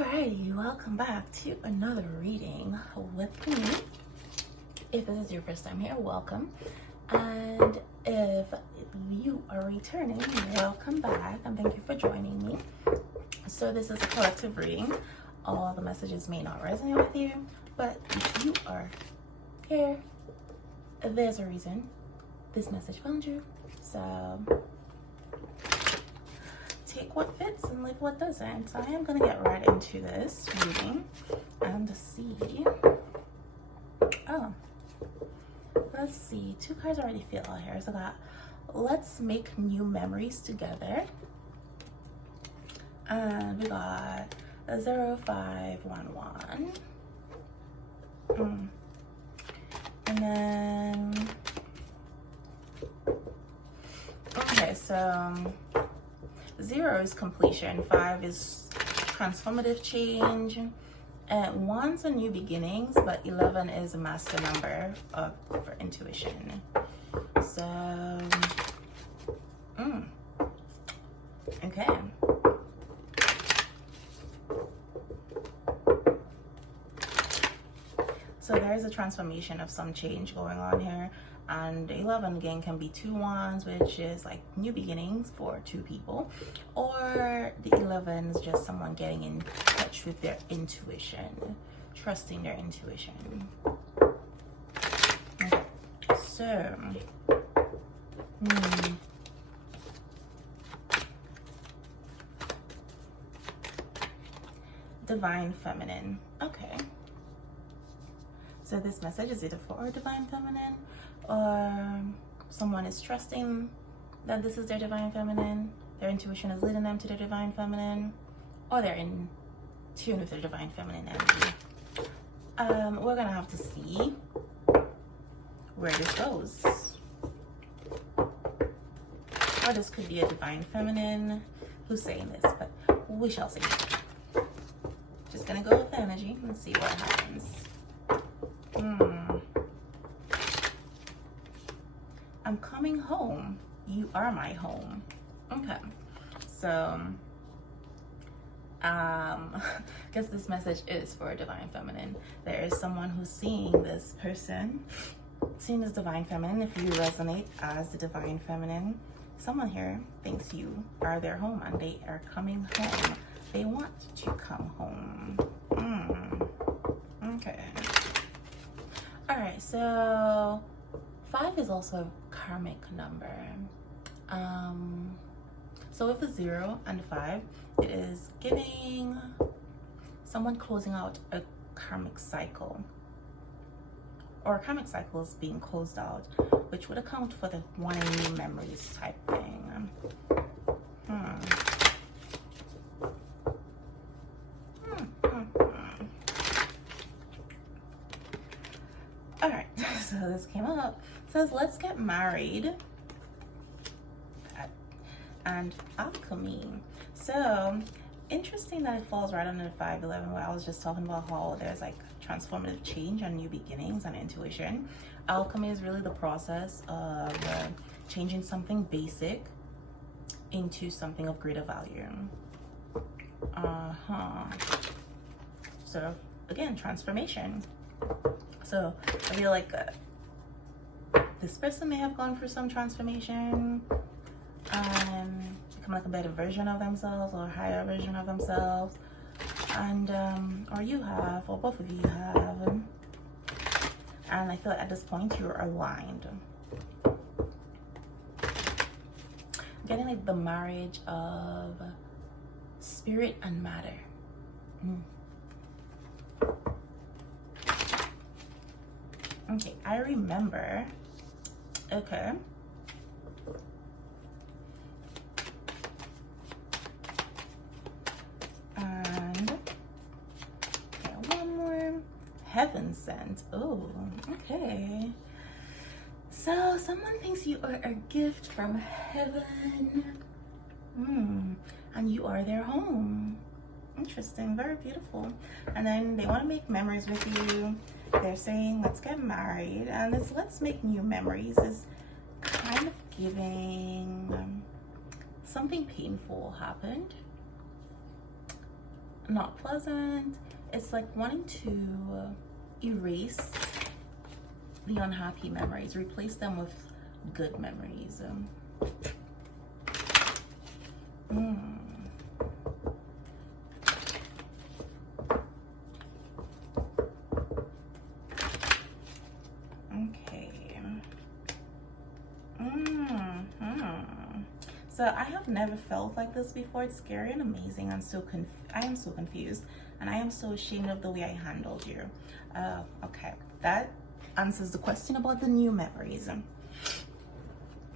Alrighty, welcome back to another reading with me. If this is your first time here, welcome. And if you are returning, welcome back and thank you for joining me. So this is a collective reading. All the messages may not resonate with you, but if you are here, there's a reason this message found you. So take what fits and leave what doesn't. So I am going to get right into this reading and see. Oh, let's see. Two cards already feel out here. So I got let's make new memories together. And we got 0511. And then, okay, so 0 is completion, 5 is transformative change, and 1's a new beginnings, but 11 is a master number for intuition. So, okay. So there's a transformation of some change going on here. And 11 again can be 2 wands, which is like new beginnings for 2 people, or the 11 is just someone getting in touch with their intuition, trusting their intuition. Okay. So divine feminine. Okay, so this message is either for divine feminine, or someone is trusting that this is their divine feminine, their intuition is leading them to their divine feminine, or they're in tune with their divine feminine energy. We're gonna have to see where this goes. Or this could be a divine feminine who's saying this, but we shall see. Just gonna go with the energy and see what happens. I'm coming home. You are my home. Okay. So, guess this message is for a divine feminine. There is someone who's seeing this person, seeing as divine feminine. If you resonate as the divine feminine, someone here thinks you are their home and they are coming home. They want to come home. Okay. All right, so 5 is also a karmic number. So with the 0 and 5, it is giving someone closing out a karmic cycle, or a karmic cycle is being closed out, which would account for the wanting new memories type thing. All right, so this came up. It says, let's get married. And alchemy. So interesting that it falls right under the 511, where I was just talking about how there's like transformative change and new beginnings and intuition. Alchemy is really the process of changing something basic into something of greater value. So again, transformation. So I feel like this person may have gone through some transformation, become like a better version of themselves or a higher version of themselves, and or you have, or both of you have, and I feel like at this point you're aligned. I'm getting like the marriage of spirit and matter. Okay, I remember. Okay. And okay, one more. Heaven sent. Oh, okay. So someone thinks you are a gift from heaven. And you are their home. Interesting, very beautiful. And then they want to make memories with you. They're saying, let's get married. And this let's make new memories is kind of giving something painful happened. not pleasant. It's like wanting to erase the unhappy memories, replace them with good memories. Okay. So I have never felt like this before. It's scary and amazing. I am so confused, and I am so ashamed of the way I handled you. Okay, that answers the question about the new memories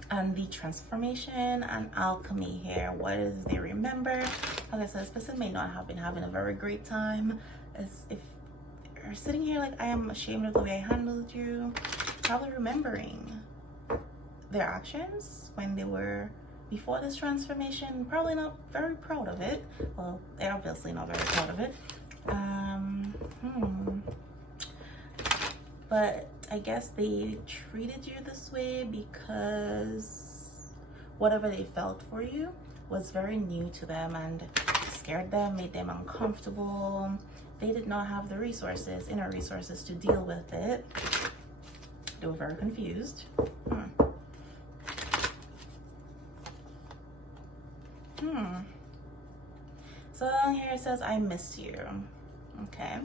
and the transformation and alchemy here. What is they remember? Okay, so this person may not have been having a very great time. As if you're sitting here like, I am ashamed of the way I handled you, probably remembering their actions when they were before this transformation, probably not very proud of it. Well, they're obviously not very proud of it. But I guess they treated you this way because whatever they felt for you was very new to them and scared them, made them uncomfortable. They did not have the resources, inner resources, to deal with it. They were very confused. So here it says, I miss you. Okay.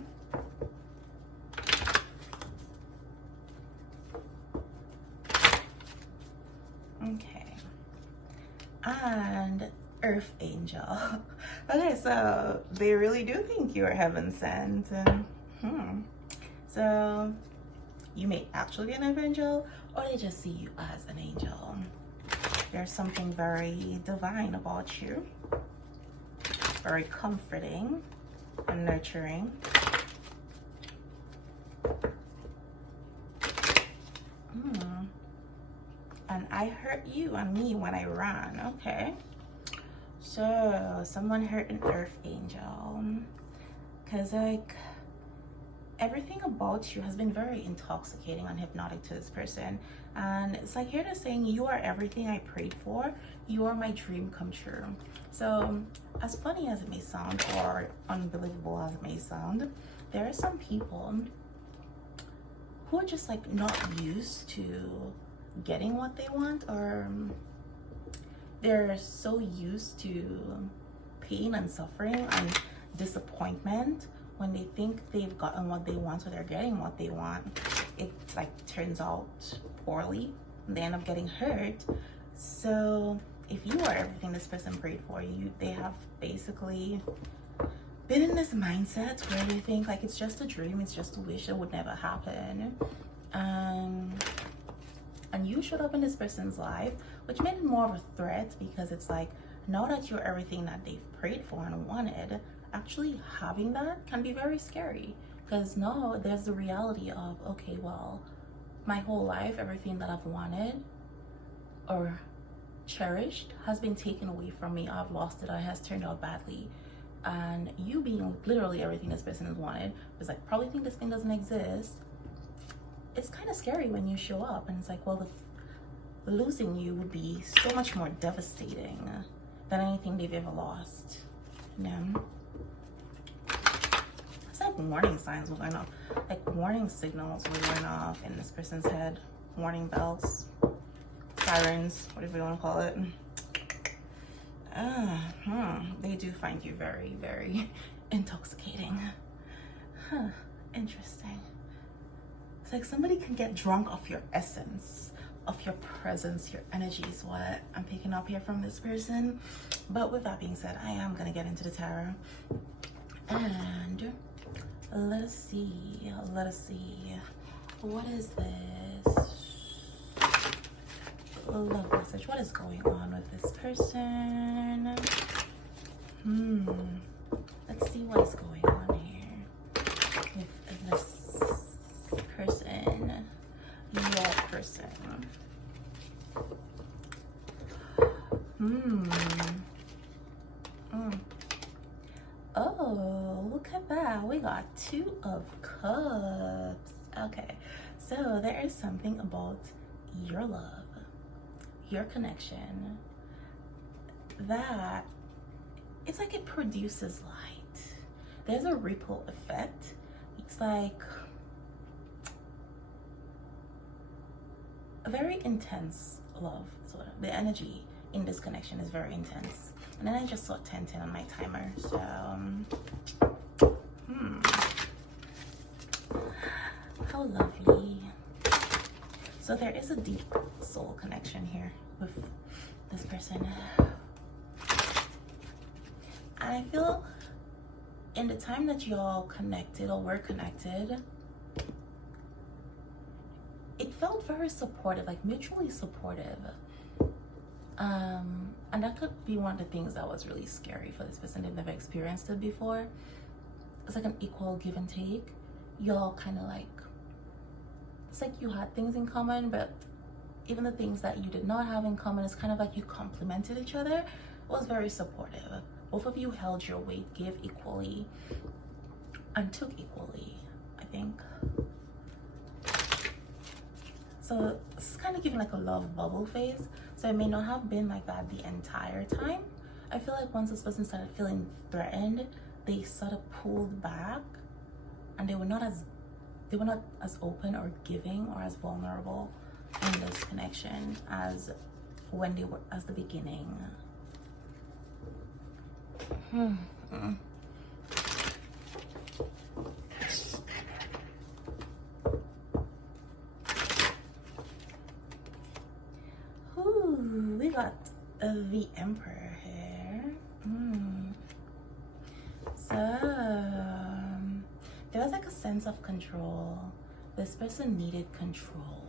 Okay. And Earth Angel. Okay, so they really do think you're heaven sent. So you may actually be an Earth Angel, or they just see you as an angel. There's something very divine about you. Very comforting and nurturing. And I hurt you and me when I ran. Okay. So someone hurt an Earth Angel. Because like everything about you has been very intoxicating and hypnotic to this person. And it's like here they're saying, you are everything I prayed for. You are my dream come true. So as funny as it may sound, or unbelievable as it may sound, there are some people who are just like not used to getting what they want, or they're so used to pain and suffering and disappointment. When they think they've gotten what they want, or they're getting what they want, it like turns out poorly. They end up getting hurt. So if you are everything this person prayed for you, they have basically been in this mindset where they think like it's just a dream, it's just a wish, it would never happen. And you showed up in this person's life, which made it more of a threat, because it's like, now that you're everything that they've prayed for and wanted, actually having that can be very scary. Because now there's the reality of, okay, well, my whole life, everything that I've wanted or cherished has been taken away from me. I've lost it, it has turned out badly. And you being literally everything this person has wanted was like, probably think this thing doesn't exist. It's kind of scary when you show up and it's like, well, losing you would be so much more devastating than anything they've ever lost. You know? It's like warning signs were going off, like warning signals were going off in this person's head. Warning bells, sirens, whatever you want to call it. They do find you very, very intoxicating. Interesting. It's like somebody can get drunk off your essence, of your presence, your energy is what I'm picking up here from this person. But with that being said, I am gonna get into the tarot. And let us see. What is this? Love message. What is going on with this person? Let's see what is going on here with this person, your person. Oh, look at that. We got 2 of Cups. Okay, so there is something about your love, your connection, that it's like it produces light. there's a ripple effect. It's like a very intense love. So the energy in this connection is very intense. And then I just saw 10:10 on my timer. So how lovely. So there is a deep soul connection here with this person. And I feel in the time that y'all connected or were connected, it felt very supportive, like mutually supportive. And that could be one of the things that was really scary for this person. They've never experienced it before. It's like an equal give and take. Y'all kind of like, it's like you had things in common, but even the things that you did not have in common, it's kind of like you complemented each other. It was very supportive. Both of you held your weight, gave equally, and took equally, I think. So this is kind of giving like a love bubble phase. So it may not have been like that the entire time. I feel like once this person started feeling threatened, they sort of pulled back, and they were not as open or giving or as vulnerable in this connection as when they were as the beginning. Ooh, we got the Emperor here. So there was like a sense of control. This person needed control,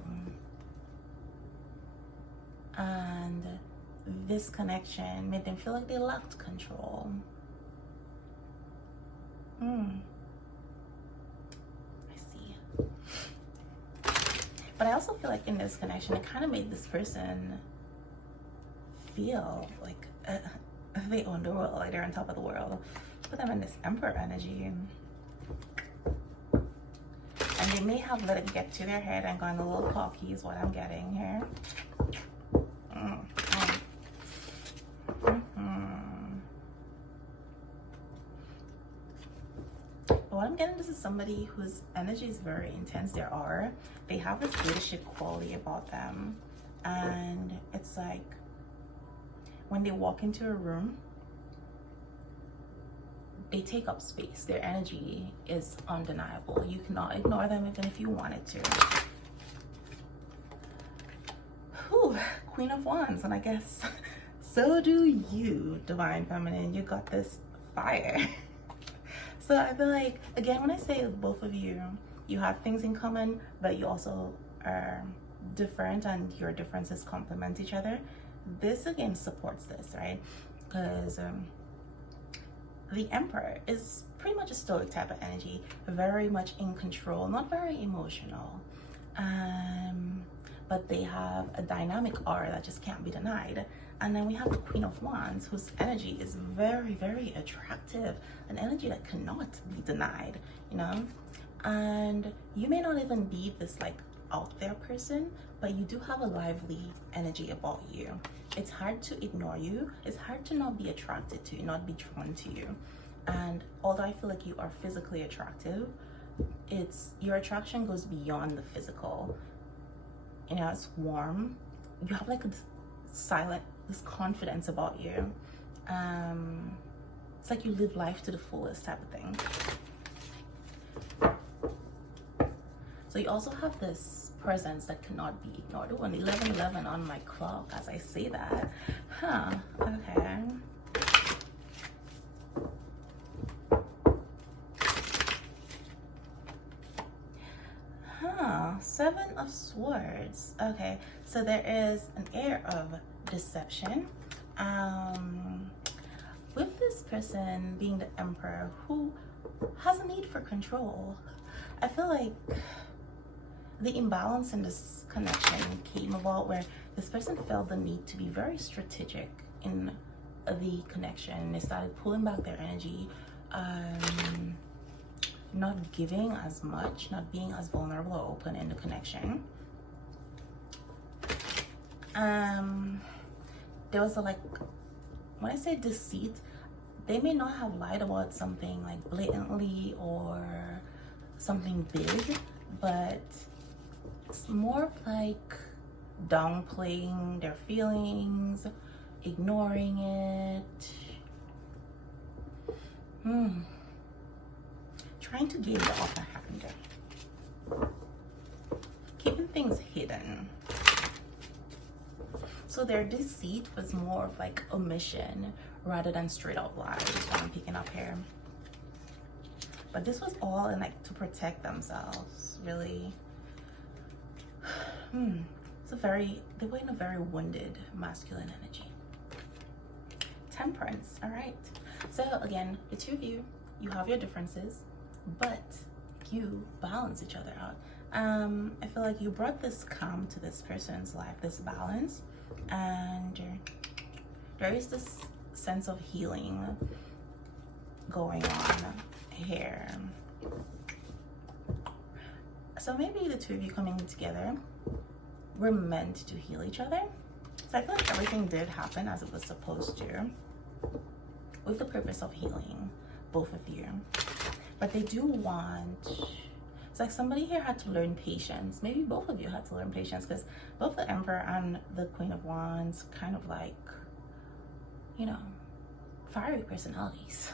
and this connection made them feel like they lacked control. I see. But I also feel like in this connection, it kind of made this person feel like they own the world, like they're on top of the world. Put them in this Emperor energy. And they may have let it get to their head and gone a little cocky is what I'm getting here. But what I'm getting, this is somebody whose energy is very intense. They have this leadership quality about them. And it's like when they walk into a room, they take up space. Their energy is undeniable. You cannot ignore them even if you wanted to. Whew, Queen of Wands, and I guess so do you, Divine Feminine. You got this fire. So I feel like, again, when I say both of you, you have things in common, but you also are different and your differences complement each other. This again supports this, right? Because the Emperor is pretty much a stoic type of energy, very much in control, not very emotional. But they have a dynamic aura that just can't be denied. And then we have the Queen of Wands, whose energy is very, very attractive, an energy that cannot be denied, you know? And you may not even be this like out there person, but you do have a lively energy about you. It's hard to ignore you. It's hard to not be attracted to you, not be drawn to you. And although I feel like you are physically attractive, your attraction goes beyond the physical. You know, it's warm. You have like this confidence about you. It's like you live life to the fullest type of thing. So you also have this presence that cannot be ignored. Oh, and 11:11 on my clock as I say that. Huh, okay. Seven of Swords. Okay, so there is an air of deception. With this person being the Emperor who has a need for control, I feel like the imbalance in this connection came about where this person felt the need to be very strategic in the connection. They started pulling back their energy, not giving as much, not being as vulnerable or open in the connection. There was a, like, when I say deceit, they may not have lied about something like blatantly or something big, but it's more of like downplaying their feelings, ignoring it, trying to gain the upper hand, keeping things hidden. So their deceit was more of like omission rather than straight up lies, what I'm picking up here. But this was all in like to protect themselves, really. They were in a very wounded masculine energy. Temperance, all right. So again, the two of you have your differences, but you balance each other out. I feel like you brought this calm to this person's life, this balance, and there is this sense of healing going on here. So maybe the two of you coming together were meant to heal each other. So I feel like everything did happen as it was supposed to, with the purpose of healing both of you. But they do want, it's like somebody here had to learn patience. Maybe both of you had to learn patience, because both the Emperor and the Queen of Wands kind of like, you know, fiery personalities.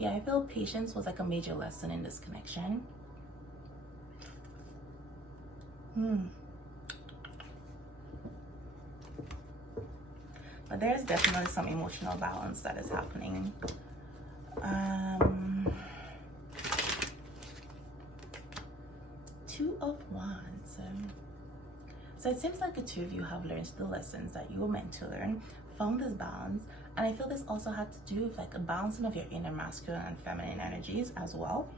Yeah, I feel patience was like a major lesson in this connection. But there's definitely some emotional balance that is happening. Two of Wands. So it seems like the two of you have learned the lessons that you were meant to learn, found this balance, and I feel this also had to do with like a balancing of your inner masculine and feminine energies as well,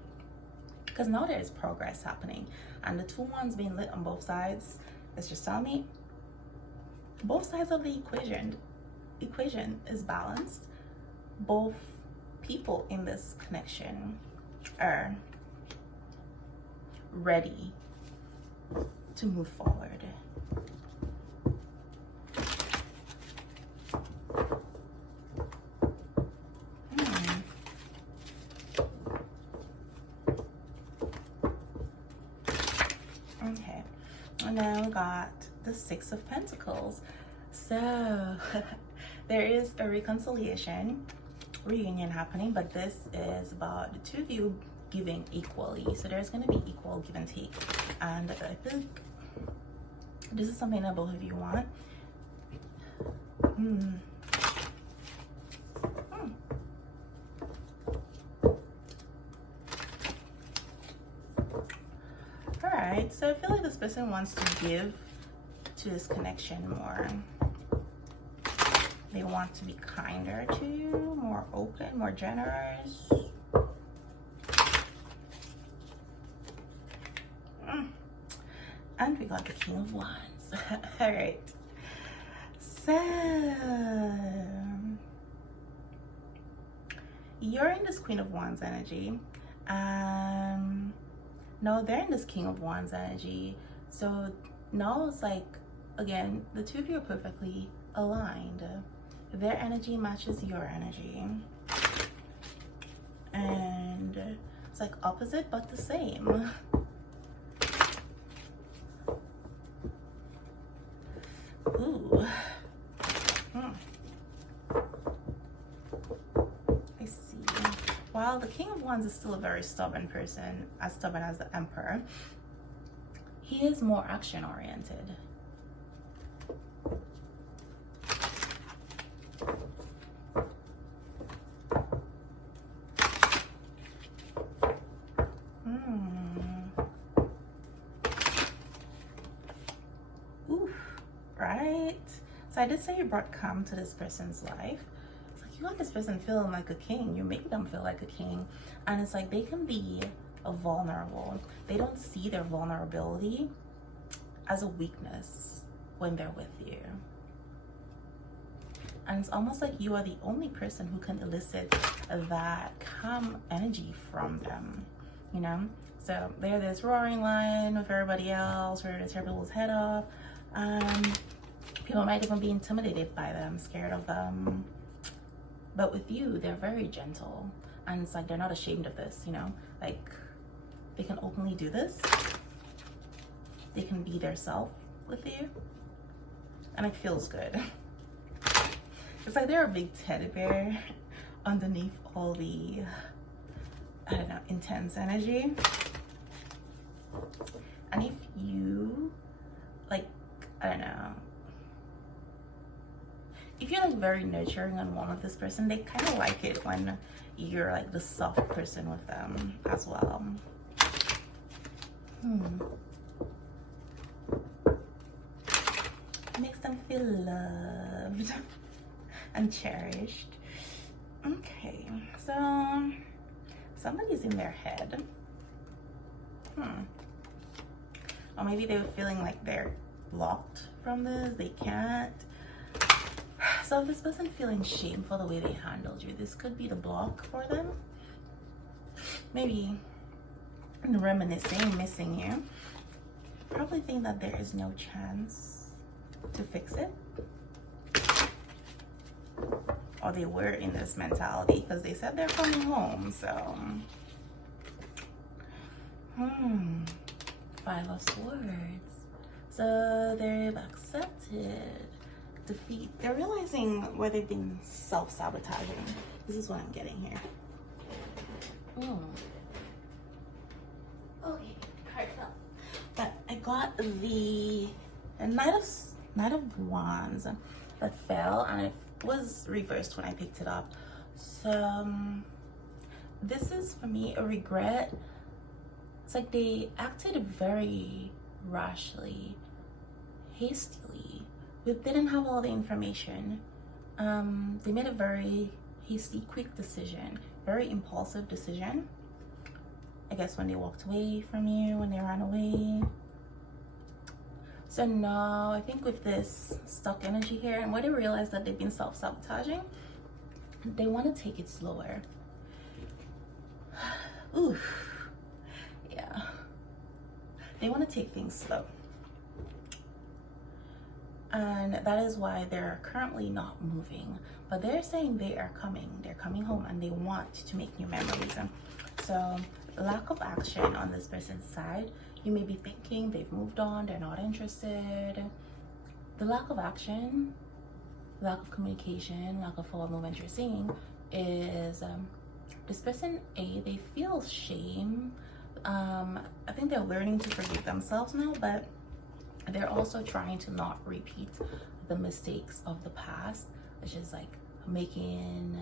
because now there is progress happening, and the two wands being lit on both sides, it's just telling me both sides of the equation is balanced. Both people in this connection are ready to move forward. Okay, and then we got the Six of Pentacles. So there is a reconciliation, reunion happening, but this is about the two of you giving equally. So there's going to be equal give and take, and I think this is something that both of you want. All right, so I feel like this person wants to give to this connection more. They want to be kinder to you, more open, more generous. And we got the King of Wands. All right. So you're in this Queen of Wands energy. No, they're in this King of Wands energy. So now it's like, again, the two of you are perfectly aligned. Their energy matches your energy. And it's like opposite but the same. Ooh. I see. While the King of Wands is still a very stubborn person, as stubborn as the Emperor, he is more action oriented. Right? So I did say you brought calm to this person's life. It's like you got this person feeling like a king. You make them feel like a king. And it's like they can be vulnerable. They don't see their vulnerability as a weakness when they're with you. And it's almost like you are the only person who can elicit that calm energy from them, you know? So they're this roaring lion with everybody else, ready to tear people's head off. People might even be intimidated by them, scared of them. But with you, they're very gentle. And it's like they're not ashamed of this, you know? Like, they can openly do this. They can be their self with you. And it feels good. It's like they're a big teddy bear underneath all the, I don't know, intense energy. And if you, like, I don't know, if you're like very nurturing and warm with this person, they kind of like it when you're like the soft person with them as well. Makes them feel loved and cherished. Okay, so somebody's in their head. Or maybe they were feeling like they're blocked from this, they can't. So if this person feeling shame for the way they handled you, this could be the block for them. Maybe reminiscing, missing you. Probably think that there is no chance to fix it. Or they were in this mentality because they said they're coming home, so. 5 of Swords. So they've accepted defeat. They're realizing where they've been self-sabotaging. This is what I'm getting here. Okay, heartfelt. But I got the Knight of Wands that fell, and it was reversed when I picked it up. So this is for me a regret. It's like they acted very rashly, hastily. They didn't have all the information. They made a very hasty, quick decision, very impulsive decision. I guess when they walked away from you, when they ran away. So now I think with this stuck energy here, and when they realize that they've been self-sabotaging, they want to take it slower. Oof. Yeah. They want to take things slow. And that is why they're currently not moving. But they're saying they are coming. They're coming home and they want to make new memories. So lack of action on this person's side. You may be thinking they've moved on, they're not interested. The lack of action, lack of communication, lack of forward movement you're seeing is this person, they feel shame. I think they're learning to forgive themselves now, but they're also trying to not repeat the mistakes of the past, which is like making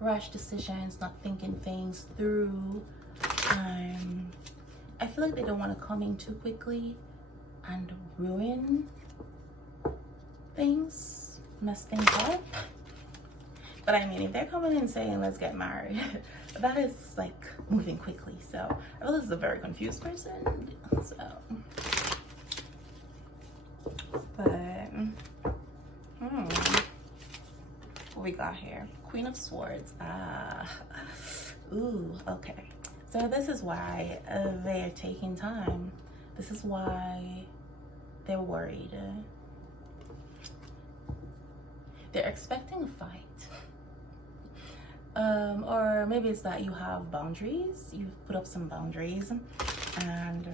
rash decisions, not thinking things through. I feel like they don't want to come in too quickly and ruin things, mess things up. But I mean, if they're coming in saying, let's get married, that is like moving quickly. So I feel this is a very confused person. So, but, what we got here? Queen of Swords. Ooh, okay. So this is why they're taking time. This is why they're worried. They're expecting a fight. Or maybe it's that you have boundaries. You've put up some boundaries and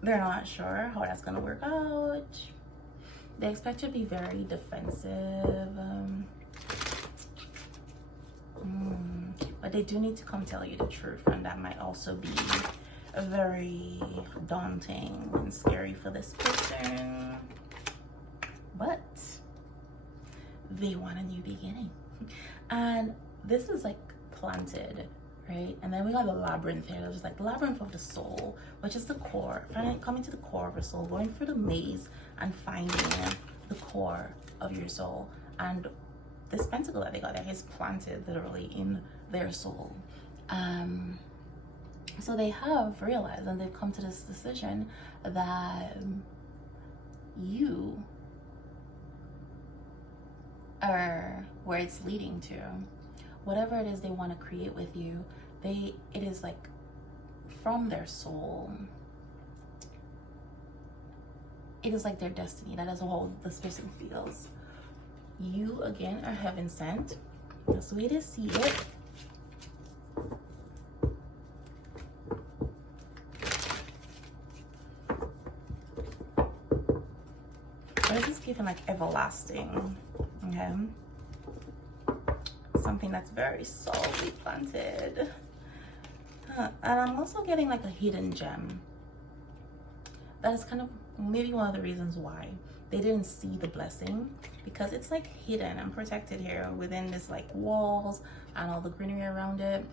they're not sure how that's gonna work out. They expect you to be very defensive. But they do need to come tell you the truth, and that might also be very daunting and scary for this person. But they want a new beginning. And this is like planted, right? And then we got the labyrinth here. There's like the labyrinth of the soul, which is the core. Finally coming to the core of your soul, going through the maze and finding the core of your soul. And this pentacle that they got there is planted literally in their soul. So they have realized and they've come to this decision that you are where it's leading to. Whatever it is they want to create with you, it is like from their soul. it is like their destiny. That is how this person feels. You again are heaven sent. That's the way to see it. But it's given like everlasting. Okay. Something that's very solidly planted. And I'm also getting like a hidden gem. That is kind of maybe one of the reasons why they didn't see the blessing, because it's like hidden and protected here within this like walls and all the greenery around it.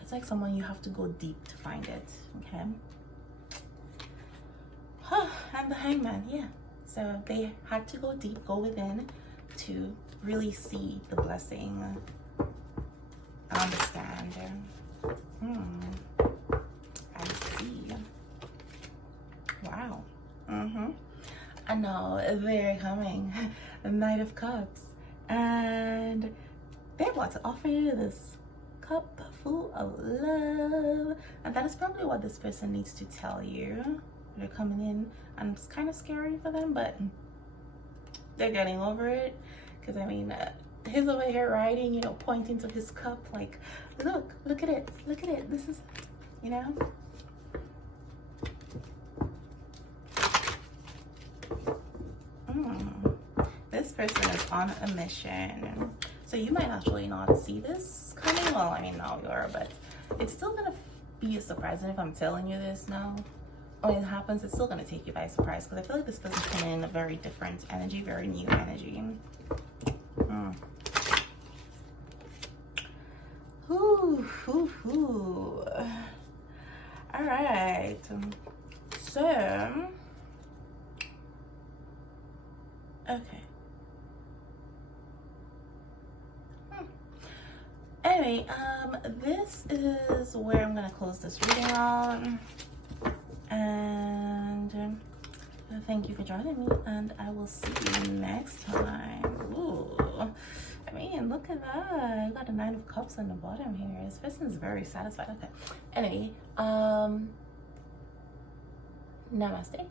It's like someone you have to go deep to find it. Okay. And the Hangman, yeah. So they had to go deep, go within to really see the blessing. Understand. I see. Wow. And now they're coming, the Knight of Cups, and they want to offer you this cup full of love, and that is probably what this person needs to tell you. They're coming in, and it's kind of scary for them, but they're getting over it. Because I mean, he's over here writing, you know, pointing to his cup, like, look at it, this is, you know. This person is on a mission. So you might actually not see this coming. Well, I mean, now you are, but it's still gonna be a surprise. And if I'm telling you this now, when it happens, it's still gonna take you by surprise, because I feel like this person's coming in a very different energy, very new energy. All right. So, okay. Anyway, this is where I'm gonna close this reading out. And thank you for joining me, and I will see you next time. Ooh, I mean, look at that. I got a 9 of Cups on the bottom here. This person is very satisfied. Okay. Anyway, namaste.